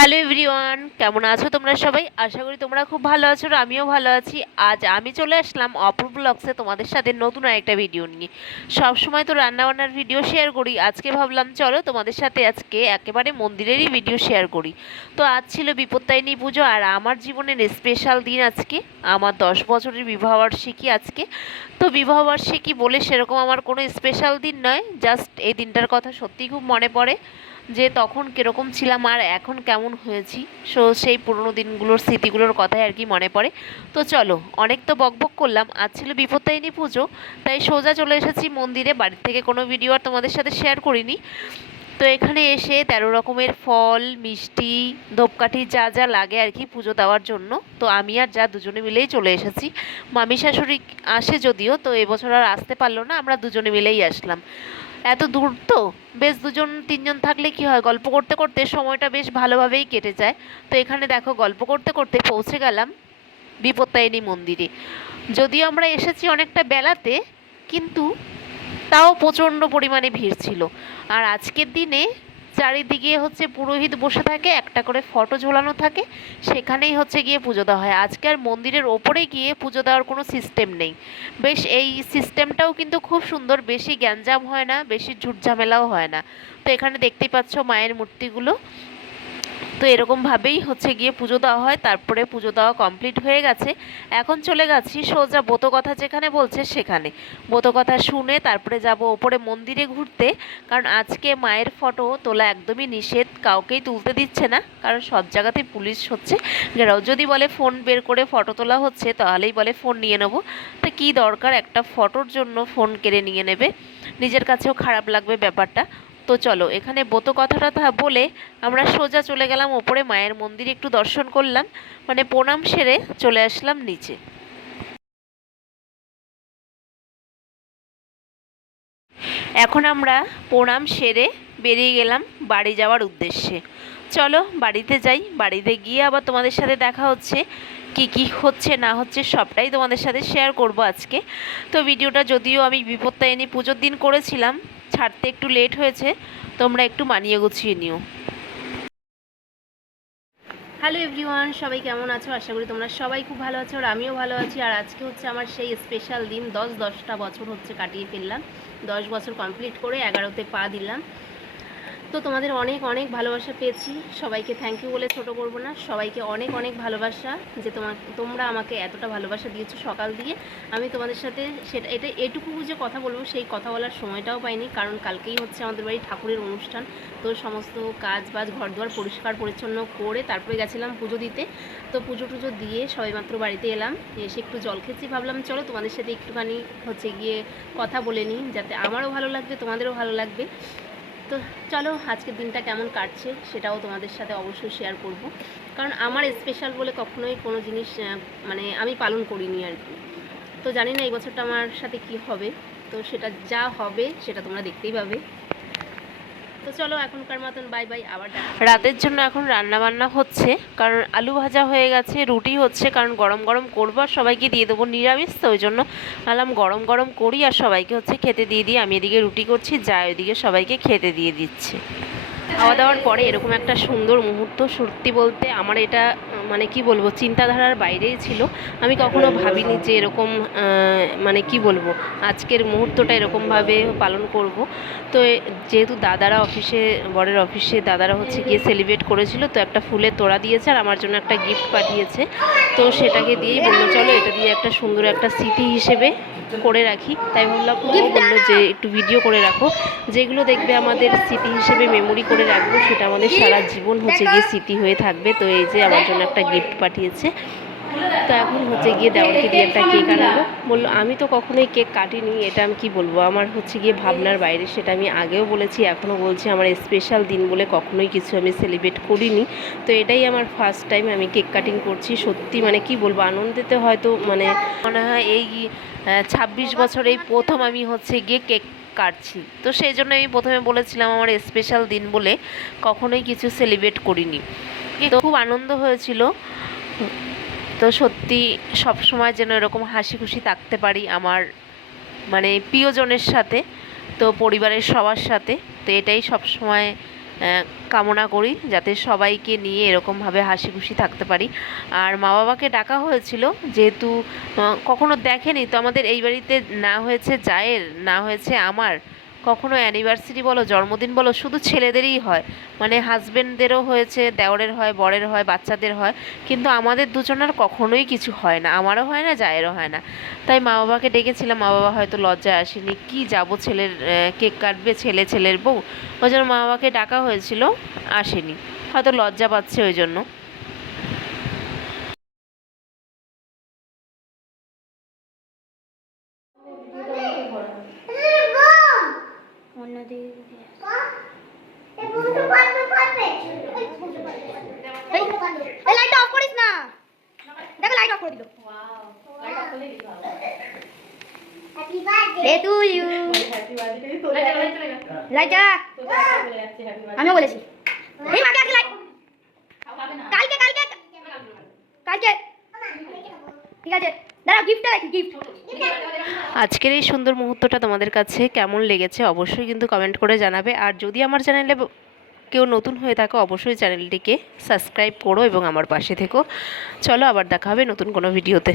Hello everyone, কেমন আছো তোমরা সবাই? আশা করি তোমরা খুব ভালো আছো আর আমিও ভালো আছি। আজ আমি চলে আসলাম অপূর্ব ব্লগসে তোমাদের সাথে নতুন আরেকটা ভিডিও নিয়ে। সব সময় তো রান্নাবান্নার ভিডিও শেয়ার করি, আজকে ভাবলাম চলো তোমাদের সাথে আজকে একেবারে মন্দিরেরই ভিডিও শেয়ার করি। তো আজ ছিল বিপত্তারিণী পুজো আর আমার জীবনের স্পেশাল দিন আজকে। আমার 10 বছরের বিবাহবার্ষিকী আজকে। তো বিবাহবার্ষিকী বলে সেরকম আমার কোনো স্পেশাল দিন নয়, জাস্ট এই দিনটার কথা সত্যিই খুব মনে পড়ে যে তখন কীরকম ছিলাম আর এখন কেমন হয়েছি। সেই পুরোনো দিনগুলোর স্মৃতিগুলোর কথাই আর কি মনে পড়ে। তো চলো, অনেক তো বকবক করলাম, আজ ছিল বিপত্তারিণী পুজো, তাই সোজা চলে এসেছি মন্দিরে। বাড়ির থেকে কোনো ভিডিও আর তোমাদের সাথে শেয়ার করিনি। তো এখানে এসে 13 রকমের ফল, মিষ্টি, ধূপকাঠি যা যা লাগে আর কি পুজো দেওয়ার জন্য, তো আমি আর যা দুজনে মিলেই চলে এসেছি। মামি শাশুড়ি আসে যদিও, তো এবছর আর আসতে পারলো না, আমরা দুজনে মিলেই আসলাম। এত দূর তো বেশ দুজন তিনজন থাকলে কি হয়, গল্প করতে করতে সময়টা বেশ ভালোভাবেই কেটে যায়। তো এখানে দেখো গল্প করতে করতে পৌঁছে গেলাম বিপত্তারিণী মন্দিরে। যদিও আমরা এসেছি অনেকটা বেলাতে, কিন্তু তাও প্রচণ্ড পরিমাণে ভিড় ছিল। আর আজকের দিনে চারিদিকে হচ্ছে পুরোহিত বসে থাকে, একটা করে ফটো ঝোলানো থাকে, সেখানেই হচ্ছে গিয়ে পুজো দেওয়া হয়। আজকে আর মন্দিরের ওপরে গিয়ে পুজো দেওয়ার কোনো সিস্টেম নেই। বেশ এই সিস্টেমটাও কিন্তু খুব সুন্দর, বেশি গ্যাঞ্জাম হয় না, বেশি ঝুটঝামেলাও হয় না। তো এখানে দেখতেই পাচ্ছ মায়ের মূর্তিগুলো। তো এরকমভাবেই হচ্ছে গিয়ে পুজো দেওয়া হয়। তারপরে পুজো দেওয়া কমপ্লিট হয়ে গেছে, এখন চলে গেছি সোজা ব্রতকথা যেখানে বলছে সেখানে। ব্রতকথা শুনে তারপরে যাব ওপরে মন্দিরে ঘুরতে, কারণ আজকে মায়ের ফটো তোলা একদমই নিষেধ, কাউকেই তুলতে দিচ্ছে না, কারণ সব জায়গাতেই পুলিশ হচ্ছে ঘেরাও। যদি বলে ফোন বের করে ফটো তোলা হচ্ছে, তাহলেই বলে ফোন নিয়ে নেবো। তো কী দরকার একটা ফটোর জন্য ফোন কেড়ে নিয়ে নেবে, নিজের কাছেও খারাপ লাগবে ব্যাপারটা। তো চলো, এখানে ব্রত কথাটা বলে আমরা সোজা চলে গেলাম ওপরে, মায়ের মন্দিরে একটু দর্শন করলাম, মানে প্রণাম সেরে চলে আসলাম নিচে। এখন আমরা প্রণাম সেরে বেরিয়ে গেলাম বাড়ি যাওয়ার উদ্দেশ্যে। চলো বাড়িতে যাই, বাড়িতে গিয়ে আবার তোমাদের সাথে দেখা হচ্ছে, কি কি হচ্ছে না হচ্ছে সবটাই তোমাদের সাথে শেয়ার করব আজকে। তো ভিডিওটা যদিও আমি বিপত্তারিণী পুজোর দিন করেছিলাম, ছাড়তে একটু লেট হয়েছে, তোমরা একটু মানিয়ে গুছিয়ে নিও। হ্যালো এভরিওয়ান, সবাই কেমন আছো? আশা করি তোমরা সবাই খুব ভালো আছো আর আমিও ভালো আছি। আর আজকে হচ্ছে আমার সেই স্পেশাল দিন, 10টা বছর হচ্ছে কাটিয়ে ফেললাম, 10 বছর কমপ্লিট করে 11তে পা দিলাম। তো তোমাদের অনেক অনেক ভালোবাসা পেয়েছি, সবাইকে থ্যাংক ইউ বলে ছোটো করবো না, সবাইকে অনেক অনেক ভালোবাসা যে তোমরা আমাকে এতটা ভালোবাসা দিয়েছো সকাল দিয়ে। আমি তোমাদের সাথে এটা এটুকু যে কথা বলবো, সেই কথা বলার সময়টাও পাইনি, কারণ কালকেই হচ্ছে আমাদের বাড়ি ঠাকুরের অনুষ্ঠান। তো সমস্ত কাজ বাজ ঘর দুয়ার পরিষ্কার পরিচ্ছন্ন করে তারপরে গেছিলাম পুজো দিতে। তো পুজো টুজো দিয়ে সবেমাত্র বাড়িতে এলাম, এসে একটু জল খেয়েছি, ভাবলাম চলো তোমাদের সাথে একটুখানি হচ্ছে গিয়ে কথা বলে নিই, যাতে আমারও ভালো লাগবে তোমাদেরও ভালো লাগবে। তো চলো আজকের দিনটা কেমন কাটছে সেটাও তোমাদের সাথে অবশ্যই শেয়ার করব, কারণ আমার স্পেশাল বলে কখনোই কোনো জিনিস মানে আমি পালন করিনি আর কি। তো জানি না এই বছরটা আমার সাথে কি হবে, তো সেটা যা হবে সেটা তোমরা দেখতেই পাবে। তো চলো এখনকার মতন বাই বাই, আবার রাতের জন্য এখন রান্না বান্না হচ্ছে, কারণ আলু ভাজা হয়ে গেছে, রুটি হচ্ছে, কারণ গরম গরম করবো আর সবাইকে দিয়ে দেবো, নিরামিষ তো ওই জন্য ভাবলাম গরম গরম করি আর সবাইকে হচ্ছে খেতে দিয়ে দিই। আমি এদিকে রুটি করছি, যা ওইদিকে সবাইকে খেতে দিয়ে দিচ্ছে। খাওয়া দাওয়ার পরে এরকম একটা সুন্দর মুহূর্ত, সত্যি বলতে আমার এটা মানে কি বলবো, চিন্তাধারার বাইরেই ছিল। আমি কখনো ভাবিনি যে এরকম মানে কি বলবো, আজকের মুহূর্তটা এরকমভাবে পালন করব। তো যেহেতু দাদারা অফিসে, বরের অফিসে দাদারা হচ্ছে গিয়ে সেলিব্রেট করেছিল, তো একটা ফুলের তোড়া দিয়েছে আর আমার জন্য একটা গিফট পাঠিয়েছে। তো সেটাকে দিয়েই বললো চলো এটা দিয়ে একটা সুন্দর একটা স্মৃতি হিসেবে করে রাখি। তাই ভাবলাম, ও বললো যে একটু ভিডিও করে রাখো, যেগুলো দেখবে আমাদের স্মৃতি হিসেবে মেমোরি করে রাখবো, সেটা আমাদের সারা জীবন হচ্ছে গিয়ে স্মৃতি হয়ে থাকবে। তো এই যে আমার জন্য একটা গিফট পাঠিয়েছে। তো এখন হচ্ছে গিয়ে দেওয়ারকে দিয়ে একটা কেক আনালো, বললো আমি তো কখনোই কেক কাটিনি, এটা আমি কি বলবো, আমার হচ্ছে গিয়ে ভাবনার বাইরে, সেটা আমি আগেও বলেছি এখনও বলছি, আমার স্পেশাল দিন বলে কখনোই কিছু আমি সেলিব্রেট করিনি। তো এটাই আমার ফার্স্ট টাইম আমি কেক কাটিং করছি। সত্যি মানে কি বলবো, আনন্দেতে হয়তো মানে মনে হয় এই 26 বছর এই প্রথম আমি হচ্ছে গিয়ে কেক কাটছি। তো সেই জন্য আমি প্রথমে বলেছিলাম আমার স্পেশাল দিন বলে কখনোই কিছু সেলিব্রেট করিনি। তো খুব আনন্দ হয়েছিল। তো সত্যি সব সময় যেন এরকম হাসি খুশি থাকতে পারি আমার মানে প্রিয়জনের সাথে, তো পরিবারের সবার সাথে, তো এটাই সব সময় কামনা করি যাতে সবাইকে নিয়ে এরকমভাবে হাসি খুশি থাকতে পারি। আর মা বাবাকে ডাকা হয়েছিল, যেহেতু কখনো দেখেনি তো আমাদের এই বাড়িতে, না হয়েছে জায়ের, না হয়েছে আমার, কখনো অ্যানিভার্সারি বলো, জন্মদিন বলো, শুধু ছেলেদেরই হয়। মানে হাজবেন্ডদেরও হয়েছে, দেওরের হয়, বরের হয়, বাচ্চাদের হয়, কিন্তু আমাদের দুজনের কখনোই কিছু হয় না, আমারও হয় না, জায়েরও হয় না। তাই মা বাবাকে ডেকেছিলাম, মা বাবা হয়তো লজ্জায় আসেনি, কি যাব, ছেলের কেক কাটবে, ছেলের বউ, ওই জন্য মা বাবাকে ডাকা হয়েছিল, আসেনি, হয়তো লজ্জা পাচ্ছে ওই জন্য। লাইট অফ করিস না, দেখো লাইট অফ করে দিল। Happy birthday to you. Light জ্বালা, আমিও বলেছি। এই মাকে আজকে লাইট, কালকে কালকে কালকে, ঠিক আছে দাঁড়াও, গিফটটা দেখি, গিফট। আজকের এই সুন্দর মুহূর্তটা তোমাদের কাছে কেমন লেগেছে অবশ্যই কিন্তু কমেন্ট করে জানাবে। আর যদি আমার চ্যানেলে কেউ নতুন হয়ে থাকে অবশ্যই চ্যানেলটিকে সাবস্ক্রাইব করো এবং আমার পাশে থেকো। চলো আবার দেখা হবে নতুন কোনো ভিডিওতে।